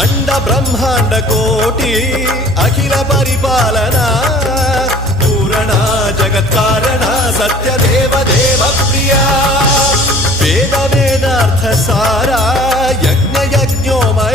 అండ బ్రహ్మాండ కోటి అఖిల పరిపాలన పూరణ జగత్కారణ సత్యదేవ దేవ ప్రియా వేద వేదార్థ సారా యజ్ఞ యజ్ఞోమయ